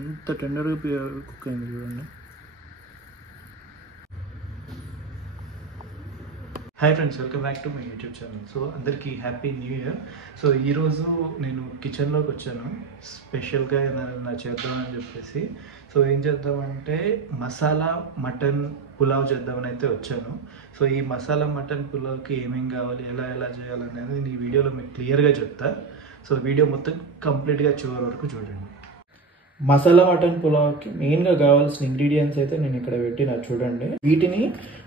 ఎంత టెండర్గా కుక్ అయింది చూడండి. Hi friends, welcome back to my YouTube channel. So అందరికీ హ్యాపీ న్యూ ఇయర్. సో ఈరోజు నేను కిచెన్లోకి వచ్చాను స్పెషల్గా ఏదైనా చేద్దామని చెప్పేసి. సో ఏం చేద్దామంటే మసాలా మటన్ పులావ్ చేద్దామని అయితే వచ్చాను. సో ఈ మసాలా మటన్ పులావ్కి ఏమేం కావాలి, ఎలా చేయాలనేది నేను ఈ వీడియోలో మీకు క్లియర్గా చెప్తా. సో వీడియో మొత్తం కంప్లీట్గా చివరి వరకు చూడండి. మసాలా మటన్ పులావ్కి మెయిన్గా కావాల్సిన ఇంగ్రీడియంట్స్ అయితే నేను ఇక్కడ పెట్టినా చూడండి. వీటిని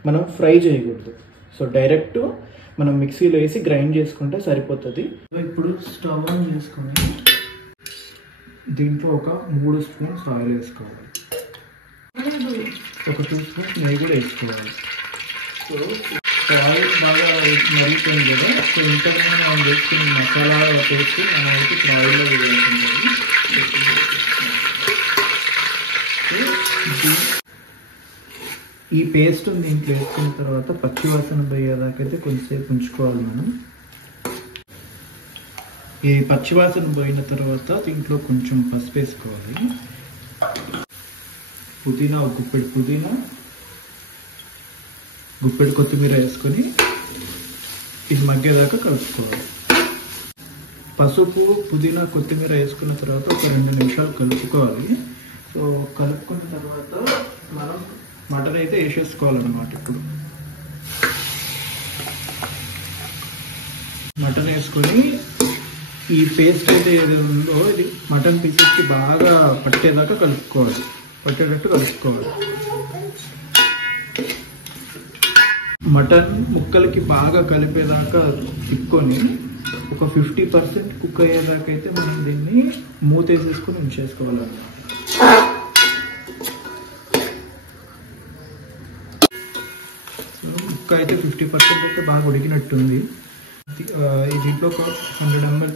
మనం ఫ్రై చేయకూడదు. సో డైరెక్ట్ మనం మిక్సీలో వేసి గ్రైండ్ చేసుకుంటే సరిపోతుంది. ఇప్పుడు స్టవ్ ఆన్ చేసుకొని దీంట్లో ఒక 3 స్పూన్స్ ఆయిల్ వేసుకోవాలి, ఒక 2 స్పూన్స్ నెయ్యి కూడా వేసుకోవాలి. సో ఆయిల్ బాగా మరిగిపోయింది కదా. సో ఇంతకుముందు మనం వేసుకున్న మసాలా పేస్ట్ మనం అయితే ఇప్పుడు ఆయిల్లో వేయాల్సి ఉంటుంది. ఈ పేస్ట్ దీంట్లో వేసుకున్న తర్వాత పచ్చివాసన పోయేదాకైతే కొంచెంసేపు ఉంచుకోవాలి మనం. ఈ పచ్చివాసన పోయిన తర్వాత దీంట్లో కొంచెం పసుపు వేసుకోవాలి, పుదీనా, ఒక గుప్పెడు పుదీనా, గుప్పెడు కొత్తిమీర వేసుకొని ఇది మగ్గేదాకా కలుపుకోవాలి. పసుపు, పుదీనా, కొత్తిమీర వేసుకున్న తర్వాత ఒక 2 నిమిషాలు కలుపుకోవాలి. సో కలుపుకున్న తర్వాత మనం మటన్ అయితే వేసేసుకోవాలన్నమాట. ఇప్పుడు మటన్ వేసుకొని ఈ పేస్ట్ అయితే ఏది ఉందో ఇది మటన్ పీసెస్కి బాగా పట్టేదాకా పట్టేటట్టు కలుపుకోవాలి. మటన్ ముక్కలకి బాగా కలిపేదాకా తిప్పుకొని ఒక 50% కుక్ అయ్యేదాకా అయితే మనం దీన్ని మూత వేసేసుకొని ఉంచేసుకోవాలన్నమాట. ముక్క అయితే 50% అయితే బాగా ఉడికినట్టుంది. దీంట్లో ఒక 100 ml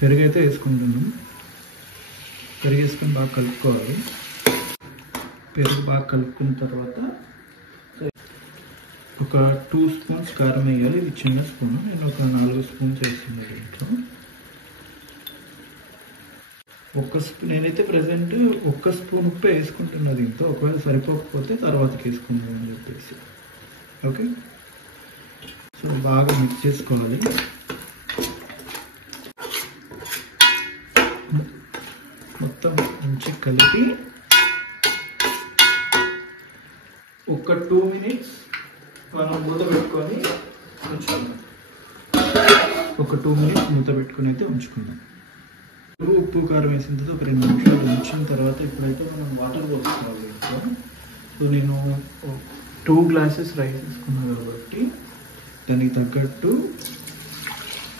పెరుగు అయితే వేసుకుంటున్నాం. పెరుగు వేసుకొని బాగా కలుపుకోవాలి. పెరుగు బాగా కలుపుకున్న తర్వాత ఒక 2 స్పూన్స్ కారం వేయాలి. ఇది చిన్న స్పూన్, నేను ఒక 4 స్పూన్స్ వేస్తున్నాను దీంట్లో. నేనైతే ప్రజెంట్ 1 స్పూన్ ఉప్పు వేసుకుంటున్నా దీంతో. ఒకవేళ సరిపోకపోతే తర్వాతకి వేసుకుందాం అని చెప్పేసి. ఓకే, సో బాగా మిక్స్ చేసుకోవాలి. మొత్తం మంచి కలిపి ఒక 2 minutes మనం మూత పెట్టుకొని ఉంచుకుందాం. ఒక 2 minutes మూత పెట్టుకుని అయితే ఉంచుకుందాం. ఉప్పు కారం వేసిన తర్వాత ఒక 2 నిమిషాలు ఉంచిన తర్వాత ఇప్పుడైతే మనం వాటర్ పోసుకోవాలి ఇంట్లో. సో నేను 2 glasses రైస్ వేసుకున్నాను కాబట్టి దానికి తగ్గట్టు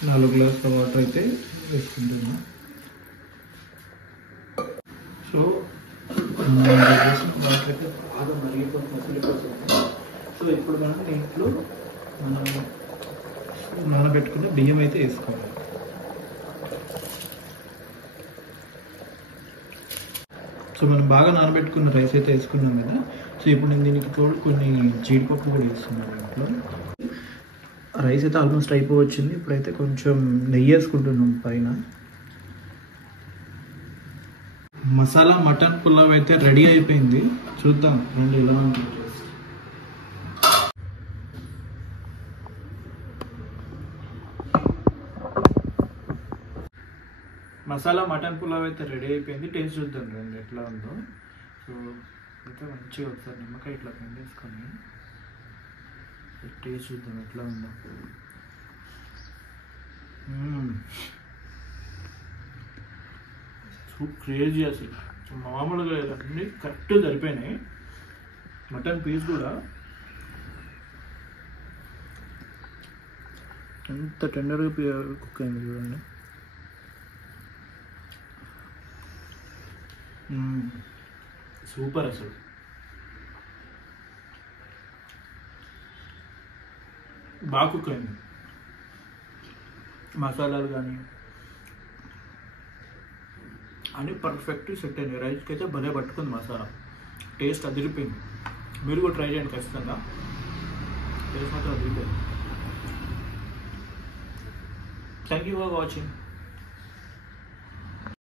4 గ్లాసుల వాటర్ అయితే వేసుకుంటున్నాను. సో వేసిన వాటర్ అయితే బాగా మరిగిపోతుంది. సో ఇప్పుడు మనం దీంట్లో మనం నానబెట్టుకున్న బియ్యం అయితే వేసుకోవాలి. సో మనం బాగా నానబెట్టుకున్న రైస్ అయితే వేసుకున్నాం కదా. సో ఇప్పుడు నేను దీనికి తోడు కొన్ని జీడిపప్పు కూడా వేస్తున్నాను దీంట్లో. రైస్ అయితే ఆల్మోస్ట్ అయిపోవచ్చింది. ఇప్పుడైతే కొంచెం నెయ్యి వేసుకుంటున్నాం పైన. మసాలా మటన్ పులావ్ అయితే రెడీ అయిపోయింది. చూద్దాం రండి ఎలా ఉంటుంది. మసాలా మటన్ పులావ్ అయితే రెడీ అయిపోయింది. టేస్ట్ చూద్దాం రండి ఎట్లా ఉందో. సో అయితే మంచిగా ఒకసారి నిమ్మకాయ ఇట్లా పిండేసుకొని టేస్ట్ చూద్దాం ఎట్లా ఉందో. క్రేజీ అసలు, మామూలుగా అన్నీ కరెక్ట్ సరిపోయినాయి. మటన్ పీస్ కూడా ఎంత టెండర్గా కుక్ అయింది చూడండి. సూపర్ అసలు. బాగా కుక్ అయింది. మసాలాలు కానీ అన్నీ పర్ఫెక్ట్ సెట్ అయింది. రైస్కి అయితే భలే పట్టుకుంది మసాలా. టేస్ట్ అదిరిపోయింది. మీరు కూడా ట్రై చేయండి ఖచ్చితంగా. టేస్ట్ మాత్రం అదిరిపోయింది. Thank you for watching.